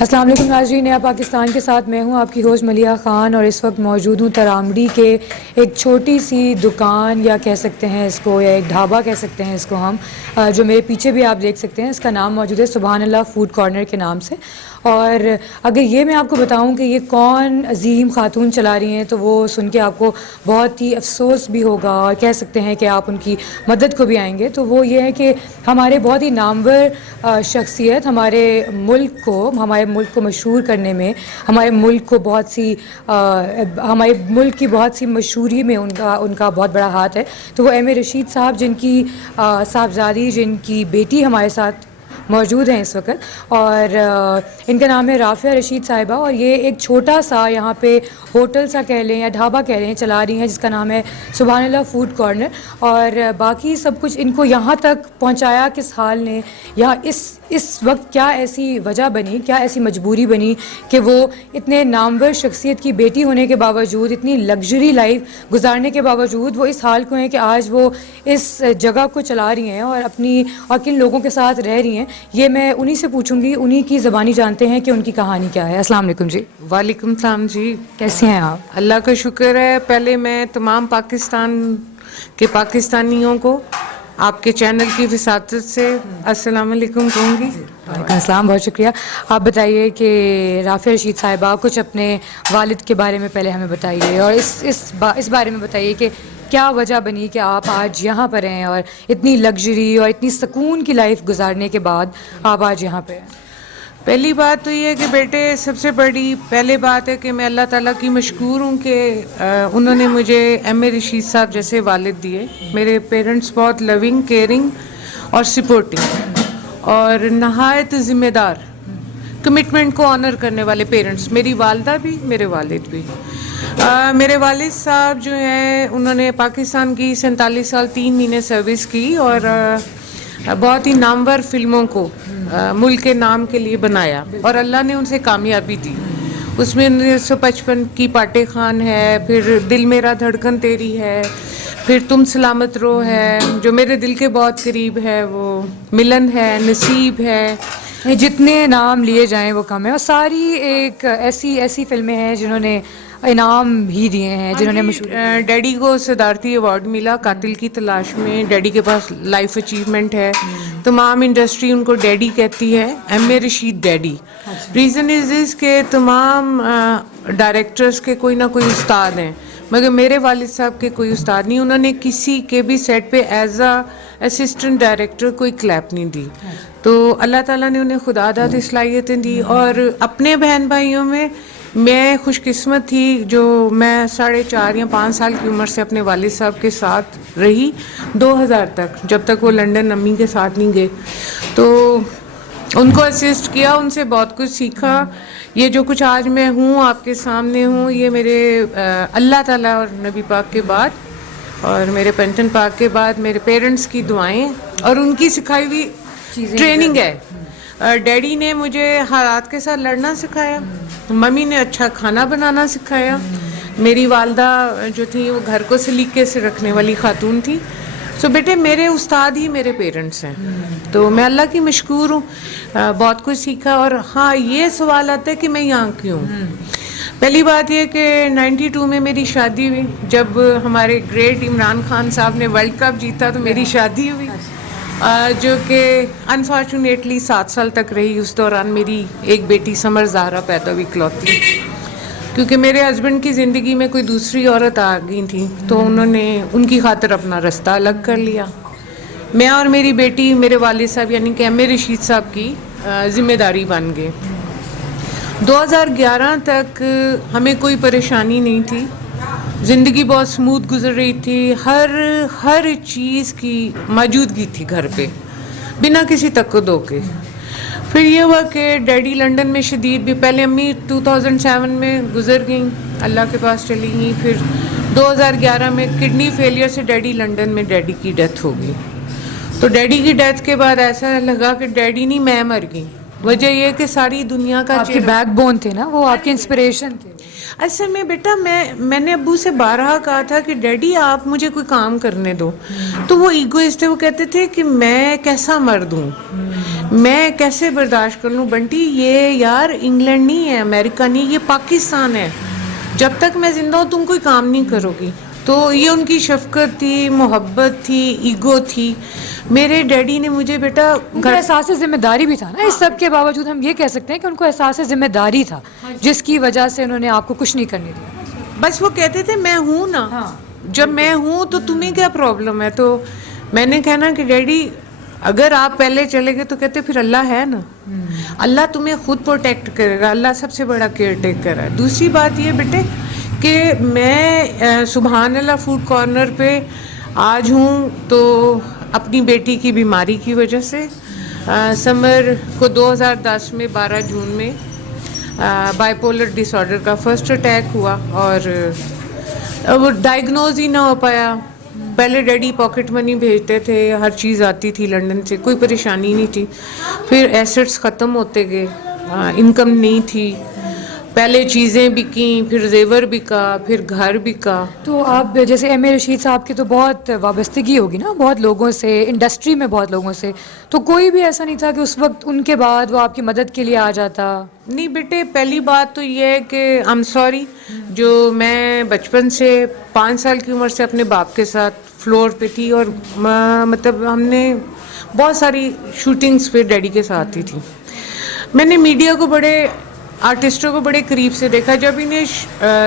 السلام علیکم ناظرین، نیا پاکستان کے ساتھ میں ہوں آپ کی ہوسٹ ملیحہ خان، اور اس وقت موجود ہوں ترامڑی کے ایک چھوٹی سی دکان یا کہہ سکتے ہیں اس کو، یا ایک ڈھابا کہہ سکتے ہیں اس کو ہم، جو میرے پیچھے بھی آپ دیکھ سکتے ہیں. اس کا نام موجود ہے سبحان اللہ فوڈ کارنر کے نام سے. اور اگر یہ میں آپ کو بتاؤں کہ یہ کون عظیم خاتون چلا رہی ہیں تو وہ سن کے آپ کو بہت ہی افسوس بھی ہوگا، اور کہہ سکتے ہیں کہ آپ ان کی مدد کو بھی آئیں گے. تو وہ یہ ہے کہ ہمارے بہت ہی نامور شخصیت ہمارے ملک کو مشہور کرنے میں، ہمارے ملک کو ہمارے ملک کی بہت سی مشہوری میں ان کا بہت بڑا ہاتھ ہے. تو وہ ایم اے رشید صاحب، جن کی صاحبزادی، جن کی بیٹی ہمارے ساتھ موجود ہیں اس وقت، اور ان کا نام ہے رافعہ رشید صاحبہ. اور یہ ایک چھوٹا سا یہاں پہ ہوٹل سا کہہ لیں یا ڈھابا کہہ لیں چلا رہی ہیں، جس کا نام ہے سبحان اللہ فوڈ کارنر. اور باقی سب کچھ ان کو یہاں تک پہنچایا کس حال نے، یا اس وقت کیا ایسی وجہ بنی، کیا ایسی مجبوری بنی کہ وہ اتنے نامور شخصیت کی بیٹی ہونے کے باوجود، اتنی لگژری لائف گزارنے کے باوجود وہ اس حال کو ہیں کہ آج وہ اس جگہ کو چلا رہی ہیں اور کن لوگوں کے ساتھ رہ رہی ہیں. یہ میں انہی سے پوچھوں گی، انہی کی زبانی جانتے ہیں کہ ان کی کہانی کیا ہے. السلام علیکم جی. وعلیکم السلام جی. کیسے ہیں آپ؟ اللہ کا شکر ہے. پہلے میں تمام پاکستان کے پاکستانیوں کو آپ کے چینل کی وساطت سے السلام علیکم کہوں گی. وعلیکم السلام، بہت شکریہ. آپ بتائیے کہ رافعہ رشید صاحبہ، کچھ اپنے والد کے بارے میں پہلے ہمیں بتائیے، اور اس بارے میں بتائیے کہ کیا وجہ بنی کہ آپ آج یہاں پر ہیں، اور اتنی لگژری اور اتنی سکون کی لائف گزارنے کے بعد آپ آج یہاں پہ ہیں. پہلی بات تو یہ ہے کہ بیٹے، سب سے بڑی پہلے بات ہے کہ میں اللہ تعالیٰ کی مشکور ہوں کہ انہوں نے مجھے ایم اے رشید صاحب جیسے والد دیے. میرے پیرنٹس بہت لونگ، کیئرنگ اور سپورٹنگ اور نہایت ذمہ دار، کمٹمنٹ کو آنر کرنے والے پیرنٹس. میری والدہ بھی، میرے والد بھی. میرے والد صاحب جو ہیں، انہوں نے پاکستان کی 47 سال 3 مہینے سروس کی، اور بہت ہی نامور فلموں کو ملک کے نام کے لیے بنایا، اور اللہ نے ان سے کامیابی دی. اس میں 1955 کی پاٹے خان ہے، پھر دل میرا دھڑکن تیری ہے، پھر تم سلامت رو ہے، جو میرے دل کے بہت قریب ہے، وہ ملن ہے، نصیب ہے. جتنے نام لیے جائیں وہ کم ہے، اور ساری ایک ایسی فلمیں ہیں جنہوں نے انعام بھی دیے ہیں، جنہوں نے مشہور. ڈیڈی کو صدارتی ایوارڈ ملا قاتل کی تلاش میں. ڈیڈی کے پاس لائف اچیومنٹ ہے. تمام انڈسٹری ان کو ڈیڈی کہتی ہے، M A Rashid daddy. Reason is this کہ تمام ڈائریکٹرز کے کوئی نہ کوئی استاد ہیں، مگر میرے والد صاحب کے کوئی استاد نہیں. انہوں نے کسی کے بھی سیٹ پہ ایز اے اسسٹنٹ ڈائریکٹر کوئی کلیپ نہیں دی. تو اللہ تعالیٰ نے انہیں خدا داد صلاحیتیں دی. اور اپنے بہن بھائیوں میں خوش قسمت تھی جو میں 4.5 یا 5 سال کی عمر سے اپنے والد صاحب کے ساتھ رہی 2000 تک، جب تک وہ لنڈن امی کے ساتھ نہیں گئے. تو ان کو اسسٹ کیا، ان سے بہت کچھ سیکھا. یہ جو کچھ آج میں ہوں، آپ کے سامنے ہوں، یہ میرے اللہ تعالیٰ اور نبی پاک کے بعد، اور میرے پنٹن پاک کے بعد میرے پیرنٹس کی دعائیں اور ان کی سکھائی ہوئی ٹریننگ ہے. ڈیڈی نے مجھے حالات کے ساتھ لڑنا سکھایا، ممی نے اچھا کھانا بنانا سکھایا. میری والدہ جو تھی وہ گھر کو سلیقے سے رکھنے والی خاتون تھی. سو بیٹے، میرے استاد ہی میرے پیرنٹس ہیں. تو میں اللہ کی مشکور ہوں، بہت کچھ سیکھا. اور ہاں، یہ سوال آتا ہے کہ میں یہاں کیوں. پہلی بات یہ کہ 92 میں میری شادی ہوئی. جب ہمارے گریٹ عمران خان صاحب نے ورلڈ کپ جیتا تو میری شادی ہوئی، جو کہ انفارچونیٹلی 7 سال تک رہی. اس دوران میری ایک بیٹی سمر زہرا پیدا ہوئی، اکلوتی، کیونکہ میرے ہسبینڈ کی زندگی میں کوئی دوسری عورت آ گئی تھی، تو انہوں نے ان کی خاطر اپنا رستہ الگ کر لیا. میں اور میری بیٹی میرے والد صاحب یعنی کہ ایم اے رشید صاحب کی ذمہ داری بن گئے. 2011 تک ہمیں کوئی پریشانی نہیں تھی، زندگی بہت سموتھ گزر رہی تھی. ہر چیز کی موجودگی تھی گھر پہ، بنا کسی تکدو کے. پھر یہ ہوا کہ ڈیڈی لنڈن میں شدید بھی، پہلے امی 2007 میں گزر گئیں، اللہ کے پاس چلی گئیں. پھر 2011 میں کڈنی فیلئر سے ڈیڈی لنڈن میں ڈیڈی کی ڈیتھ ہو گئی. تو ڈیڈی کی ڈیتھ کے بعد ایسا لگا کہ ڈیڈی نہیں، میں مر گئی. وجہ یہ کہ ساری دنیا کا آپ کے بیک بون تھے نا، وہ آپ کے انسپریشن تھے. اصل میں بیٹا، میں نے ابو سے بارہا کہا تھا کہ ڈیڈی آپ مجھے کوئی کام کرنے دو. تو وہ ایگوئسٹ تھے، وہ کہتے تھے کہ میں کیسا مرد ہوں، میں کیسے برداشت کر لوں بنٹی, یہ یار انگلینڈ نہیں ہے, امریکہ نہیں, یہ پاکستان ہے, جب تک میں زندہ ہوں تم کوئی کام نہیں کرو گی. تو یہ ان کی شفقت تھی, محبت تھی, ایگو تھی. میرے ڈیڈی نے مجھے بیٹا ان کا احساس ذمہ داری بھی تھا نا, اس سب کے باوجود ہم یہ کہہ سکتے ہیں کہ ان کو احساس ذمہ داری تھا, جس کی وجہ سے انہوں نے آپ کو کچھ نہیں کرنے دیا. بس وہ کہتے تھے میں ہوں نا, جب میں ہوں تو تمہیں کیا پرابلم ہے. تو میں نے کہنا کہ ڈیڈی اگر آپ پہلے چلے گئے تو کہتے پھر اللہ ہے نا, اللہ تمہیں خود پروٹیکٹ کرے گا, اللہ سب سے بڑا کیئر ٹیکر ہے. دوسری بات یہ بیٹے کہ میں سبحان اللہ فوڈ کارنر پہ آج ہوں تو اپنی بیٹی کی بیماری کی وجہ سے. سمر کو 2010 میں 12 جون میں بائی پولر ڈس آرڈر کا فرسٹ اٹیک ہوا, اور وہ ڈائگنوز ہی نہ ہو پایا. پہلے ڈیڈی پاکٹ منی بھیجتے تھے, ہر چیز آتی تھی لنڈن سے, کوئی پریشانی نہیں تھی. پھر ایسٹس ختم ہوتے گئے, انکم نہیں تھی, پہلے چیزیں بکیں, پھر زیور بکا, پھر گھر بکا. تو آپ جیسے ایم اے رشید صاحب کی تو بہت وابستگی ہوگی نا بہت لوگوں سے, انڈسٹری میں بہت لوگوں سے, تو کوئی بھی ایسا نہیں تھا کہ اس وقت ان کے بعد وہ آپ کی مدد کے لیے آ جاتا؟ نہیں بیٹے, پہلی بات تو یہ ہے کہ I'm sorry, جو میں بچپن سے 5 سال کی عمر سے اپنے باپ کے ساتھ فلور پہ تھی, اور مطلب ہم نے بہت ساری شوٹنگز پہ ڈیڈی کے ساتھ ہی تھی. میں نے میڈیا کو بڑے آرٹسٹوں کو بڑے قریب سے دیکھا جب انہیں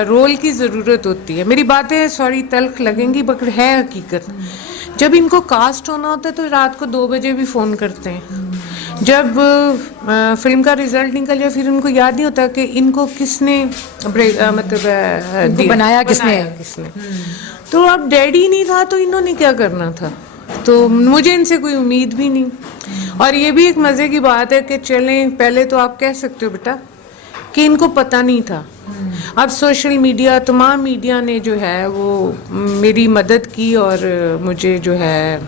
رول کی ضرورت ہوتی ہے. میری باتیں سوری تلخ لگیں گی مگر ہے حقیقت. جب ان کو کاسٹ ہونا ہوتا ہے تو رات کو 2 بجے بھی فون کرتے ہیں. جب فلم کا رزلٹ نکل جائے پھر ان کو یاد نہیں ہوتا کہ ان کو کس نے مطلب بنایا کس نے. تو اب ڈیڈی نہیں تھا تو انہوں نے کیا کرنا تھا, تو مجھے ان سے کوئی امید بھی نہیں. اور یہ بھی ایک مزے کی بات ہے کہ چلیں پہلے تو آپ کہہ سکتے ہو بیٹا کہ ان کو پتہ نہیں تھا. اب سوشل میڈیا, تمام میڈیا نے جو ہے وہ میری مدد کی اور مجھے جو ہے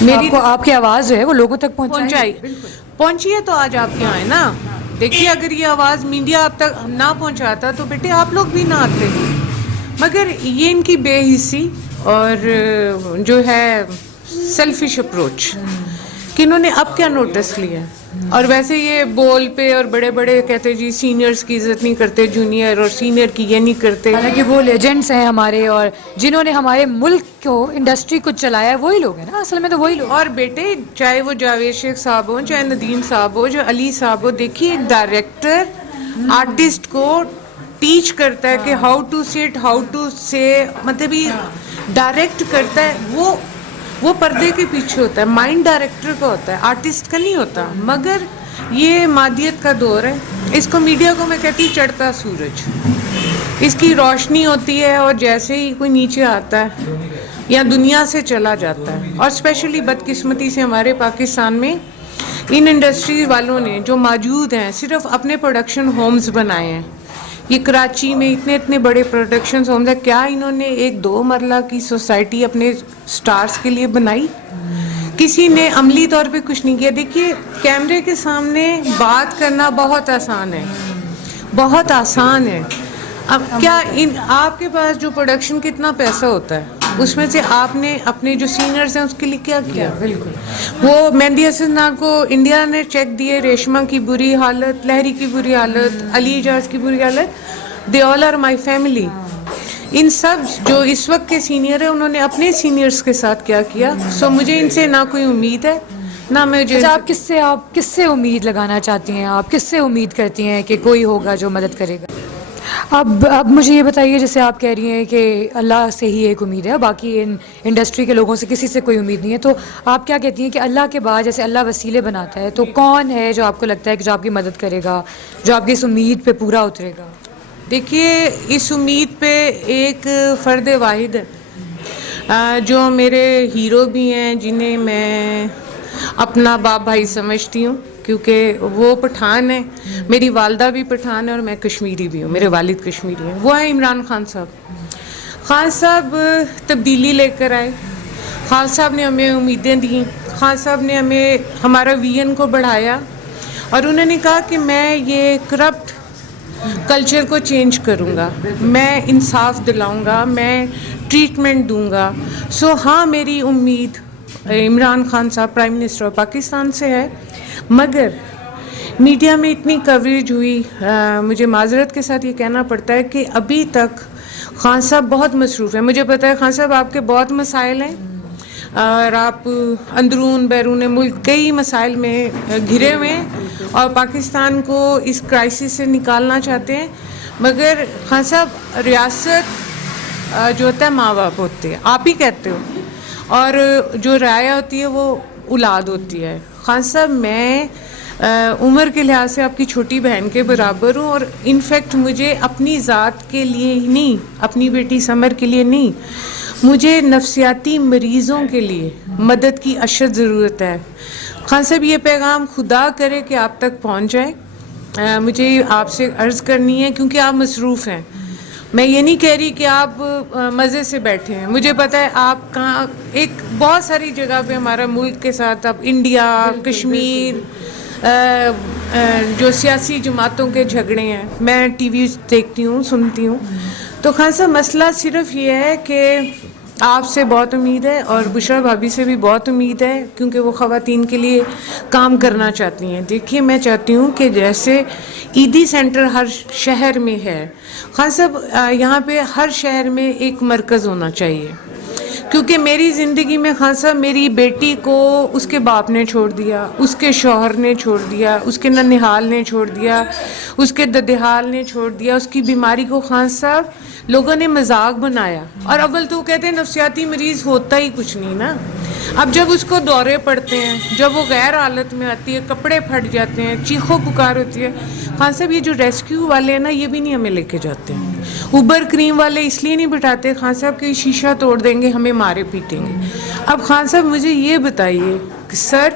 میری آپ کی آواز جو ہے وہ لوگوں تک پہنچی ہے. تو آج آپ یہاں ہے نا, دیکھیے اگر یہ آواز میڈیا آپ تک نہ پہنچاتا تو بیٹے آپ لوگ بھی نہ آتے. مگر یہ ان کی بے حسی اور جو ہے سیلفش اپروچ کہ انہوں نے اب کیا نوٹس لیا. اور ویسے یہ بول پہ اور بڑے بڑے کہتے جی سینئرز کی عزت نہیں کرتے, جونیئر اور سینئر کی یہ نہیں کرتے. حالانکہ وہ لیجنڈس ہیں ہمارے, اور جنہوں نے ہمارے ملک کو انڈسٹری کو چلایا ہے وہی لوگ ہیں نا, اصل میں تو وہی لوگ. اور بیٹے چاہے وہ جاوید شیخ صاحب ہوں, چاہے ندیم صاحب ہو, جو علی صاحب ہو, دیکھیے ایک ڈائریکٹر آرٹسٹ کو ٹیچ کرتا ہے کہ how to set, how to say, مطلب یہ ڈائریکٹ کرتا ہے. وہ پردے کے پیچھے ہوتا ہے, مائنڈ ڈائریکٹر کا ہوتا ہے, آرٹسٹ کا نہیں ہوتا. مگر یہ مادیت کا دور ہے, اس کو میڈیا کو میں کہتی ہوں چڑھتا سورج. اس کی روشنی ہوتی ہے اور جیسے ہی کوئی نیچے آتا ہے یا دنیا سے چلا جاتا ہے. اور اسپیشلی بدقسمتی سے ہمارے پاکستان میں ان انڈسٹری والوں نے جو موجود ہیں صرف اپنے پروڈکشن ہومز بنائے ہیں. یہ کراچی میں اتنے بڑے پروڈکشن ہومز ہیں, کیا انہوں نے 1-2 مرلہ کی سوسائٹی اپنے سٹارز کے لیے بنائی؟ کسی نے عملی طور پہ کچھ نہیں کیا. دیکھیے کیمرے کے سامنے بات کرنا بہت آسان ہے, بہت آسان ہے. اب کیا آپ کے پاس جو پروڈکشن کتنا پیسہ ہوتا ہے اس میں سے آپ نے اپنے جو سینئرز ہیں اس کے لیے کیا کیا؟ بالکل. وہ مہندی حسن کو انڈیا نے چیک دیے, ریشمہ کی بری حالت, لہری کی بری حالت, علی اعجاز کی بری حالت, دے آل آر مائی فیملی. ان سب جو اس وقت کے سینئر ہیں انہوں نے اپنے سینئرز کے ساتھ کیا کیا. سو مجھے ان سے نہ کوئی امید ہے نہ مجھے. آپ کس سے امید لگانا چاہتی ہیں, آپ کس سے امید کرتی ہیں کہ کوئی ہوگا جو مدد کرے گا؟ اب مجھے یہ بتائیے, جیسے آپ کہہ رہی ہیں کہ اللہ سے ہی ایک امید ہے, باقی ان انڈسٹری کے لوگوں سے کسی سے کوئی امید نہیں ہے, تو آپ کیا کہتی ہیں کہ اللہ کے بعد جیسے اللہ وسیلے بناتا ہے تو کون ہے جو آپ کو لگتا ہے کہ جو آپ کی مدد کرے گا, جو آپ کی اس امید پہ پورا اترے گا؟ دیکھیے اس امید پہ ایک فرد واحد ہے جو میرے ہیرو بھی ہیں, جنہیں میں اپنا باپ بھائی سمجھتی ہوں کیونکہ وہ پٹھان ہیں. میری والدہ بھی پٹھان ہے اور میں کشمیری بھی ہوں, میرے والد کشمیری ہیں. وہ ہیں عمران خان صاحب. خان صاحب تبدیلی لے کر آئے, خان صاحب نے ہمیں امیدیں دیں, خان صاحب نے ہمیں ہمارا ویژن کو بڑھایا, اور انہوں نے کہا کہ میں یہ کرپٹ کلچر کو چینج کروں گا, میں انصاف دلاؤں گا, میں ٹریٹمنٹ دوں گا. سو ہاں میری امید عمران خان صاحب پرائم منسٹر آف پاکستان سے ہے. مگر میڈیا میں اتنی کوریج ہوئی, مجھے معذرت کے ساتھ یہ کہنا پڑتا ہے کہ ابھی تک خان صاحب بہت مصروف ہیں. مجھے پتہ ہے خان صاحب آپ کے بہت مسائل ہیں اور آپ اندرون بیرون ملک کئی مسائل میں گھرے ہوئے ہیں اور پاکستان کو اس کرائسس سے نکالنا چاہتے ہیں. مگر خان صاحب ریاست جو ہوتا ہے ماں باپ ہوتے ہیں, آپ ہی کہتے ہو, اور جو رعایا ہوتی ہے وہ اولاد ہوتی ہے. خان صاحب میں عمر کے لحاظ سے آپ کی چھوٹی بہن کے برابر ہوں, اور انفیکٹ مجھے اپنی ذات کے لیے ہی نہیں, اپنی بیٹی سمر کے لیے نہیں, مجھے نفسیاتی مریضوں کے لیے مدد کی اشد ضرورت ہے. خان صاحب یہ پیغام خدا کرے کہ آپ تک پہنچ جائے. مجھے آپ سے عرض کرنی ہے کیونکہ آپ مصروف ہیں. میں یہ نہیں کہہ رہی کہ آپ مزے سے بیٹھے ہیں, مجھے پتہ ہے آپ کہاں ایک بہت ساری جگہ پہ ہمارا ملک کے ساتھ, اب انڈیا, کشمیر, جو سیاسی جماعتوں کے جھگڑے ہیں, میں ٹی وی دیکھتی ہوں, سنتی ہوں. تو خان صاحب مسئلہ صرف یہ ہے کہ آپ سے بہت امید ہے اور بشرا بھابھی سے بھی بہت امید ہے کیونکہ وہ خواتین کے لیے کام کرنا چاہتی ہیں. دیکھیے میں چاہتی ہوں کہ جیسے عیدی سینٹر ہر شہر میں ہے, خان صاحب یہاں پہ ہر شہر میں ایک مرکز ہونا چاہیے. کیونکہ میری زندگی میں خان صاحب میری بیٹی کو اس کے باپ نے چھوڑ دیا, اس کے شوہر نے چھوڑ دیا, اس کے ننہال نے چھوڑ دیا, اس کے ددہال نے چھوڑ دیا. اس کی بیماری کو خان صاحب لوگوں نے مذاق بنایا, اور اول تو کہتے ہیں نفسیاتی مریض ہوتا ہی کچھ نہیں نا. اب جب اس کو دورے پڑتے ہیں, جب وہ غیر حالت میں آتی ہے, کپڑے پھٹ جاتے ہیں, چیخو پکار ہوتی ہے, خان صاحب یہ جو ریسکیو والے ہیں نا یہ بھی نہیں ہمیں لے کے جاتے ہیں. اوبر کریم والے اس لیے نہیں بٹھاتے خان صاحب کہ شیشہ توڑ دیں گے, ہمیں مارے پیٹیں گے. اب خان صاحب مجھے یہ بتائیے کہ سر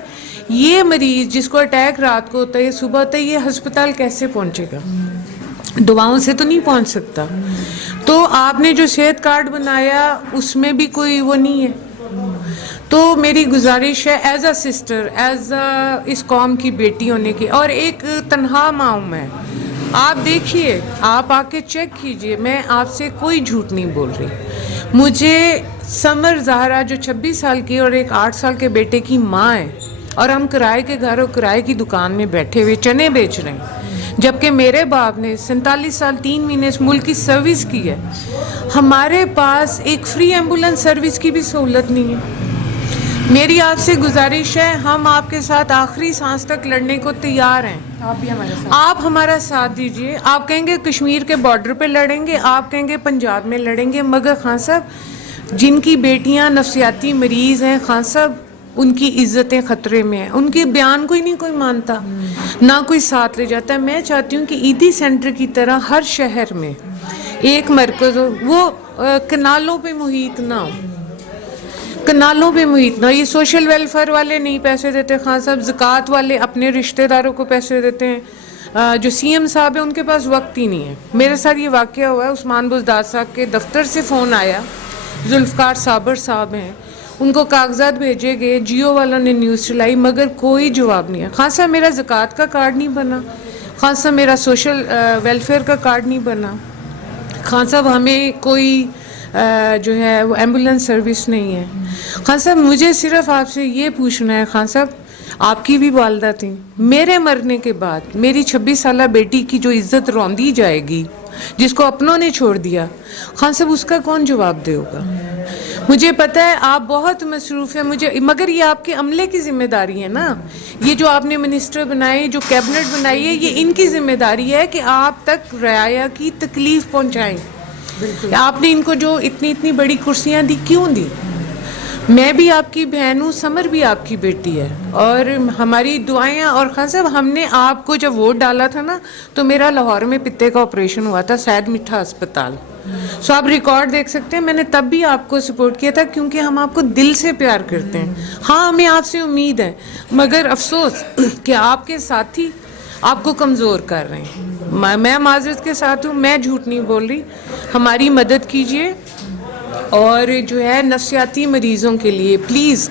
یہ مریض جس کو اٹیک رات کو ہوتا ہے, صبح ہوتا ہے, یہ ہسپتال کیسے پہنچے گا؟ دواؤں سے تو نہیں پہنچ سکتا. تو آپ نے جو صحت کارڈ بنایا اس میں بھی کوئی وہ نہیں ہے. تو میری گزارش ہے as a sister, as a اس قوم کی بیٹی ہونے کی, اور ایک تنہا ماں ہوں میں, آپ دیکھیے, آپ آ کے چیک کیجئے, میں آپ سے کوئی جھوٹ نہیں بول رہی. مجھے سمر زہرا جو 26 سال کی اور ایک 8 سال کے بیٹے کی ماں ہے, اور ہم کرائے کے گھر اور کرائے کی دکان میں بیٹھے ہوئے چنے بیچ رہے ہیں, جبکہ میرے باپ نے 47 سال 3 مہینے اس ملک کی سروس کی ہے. ہمارے پاس ایک فری ایمبولینس سروس کی بھی سہولت نہیں ہے. میری آپ سے گزارش ہے, ہم آپ کے ساتھ آخری سانس تک لڑنے کو تیار ہیں. آپ بھی ہمارے ساتھ, آپ ہمارا ساتھ دیجئے. آپ کہیں گے کشمیر کے بارڈر پہ لڑیں گے, آپ کہیں گے پنجاب میں لڑیں گے, مگر خان صاحب جن کی بیٹیاں نفسیاتی مریض ہیں خان صاحب ان کی عزتیں خطرے میں ہیں, ان کے بیان کو ہی نہیں کوئی مانتا, نہ کوئی ساتھ لے جاتا ہے. میں چاہتی ہوں کہ عیدی سینٹر کی طرح ہر شہر میں ایک مرکز ہو, وہ کنالوں پہ محیط نہ ہو, کنالوں پہ محیط نہ. یہ سوشل ویلفیئر والے نہیں پیسے دیتے خان صاحب, زکوٰۃ والے اپنے رشتہ داروں کو پیسے دیتے ہیں. جو سی ایم صاحب ہیں ان کے پاس وقت ہی نہیں ہے. میرے ساتھ یہ واقعہ ہوا ہے, عثمان بزدار صاحب کے دفتر سے فون آیا, ذوالفقار صابر صاحب ہیں, ان کو کاغذات بھیجے گئے, جیو والوں نے نیوز چلائی, مگر کوئی جواب نہیں ہے. خان صاحب میرا زکوٰۃ کا کارڈ نہیں بنا, خان صاحب میرا سوشل ویلفیئر کا کارڈ نہیں بنا, خان صاحب ہمیں کوئی جو ہے وہ ایمبولینس سروس نہیں ہے. خان صاحب مجھے صرف آپ سے یہ پوچھنا ہے, خان صاحب آپ کی بھی والدہ تھیں, میرے مرنے کے بعد میری 26 سالہ بیٹی کی جو عزت روندی جائے گی, جس کو اپنوں نے چھوڑ دیا, خان صاحب اس کا کون جواب دے ہوگا؟ مجھے پتہ ہے آپ بہت مصروف ہیں, مگر یہ آپ کے عملے کی ذمہ داری ہے نا. یہ جو آپ نے منسٹر بنائے, جو کیبنٹ بنائی ہے, یہ ان کی ذمہ داری ہے کہ آپ تک رعایا کی تکلیف پہنچائیں. آپ نے ان کو جو اتنی بڑی کرسیاں دی کیوں دی؟ میں بھی آپ کی بہن ہوں, سمر بھی آپ کی بیٹی ہے, اور ہماری دعائیں. اور خان صاحب ہم نے آپ کو جب ووٹ ڈالا تھا نا, تو میرا لاہور میں پتے کا آپریشن ہوا تھا, سید مٹھا ہسپتال. سو آپ ریکارڈ دیکھ سکتے ہیں, میں نے تب بھی آپ کو سپورٹ کیا تھا کیونکہ ہم آپ کو دل سے پیار کرتے ہیں. ہاں ہمیں آپ سے امید ہے, مگر افسوس کہ آپ کے ساتھی آپ کو کمزور کر رہے ہیں. میں معذرت کے ساتھ ہوں, میں جھوٹ نہیں بول رہی. ہماری مدد کیجئے, اور جو ہے نفسیاتی مریضوں کے لیے پلیز.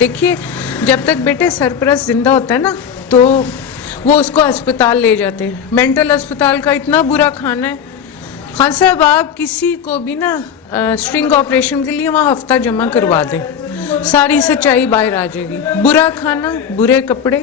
دیکھیے جب تک بیٹے سرپرست زندہ ہوتا ہے نا, تو وہ اس کو ہسپتال لے جاتے ہیں. مینٹل ہسپتال کا اتنا برا کھانا ہے خان صاحب, آپ کسی کو بھی نا اسٹرنگ آپریشن کے لیے وہاں ہفتہ جمع کروا دیں, ساری سچائی باہر آ جائے گی. برا کھانا, برے کپڑے.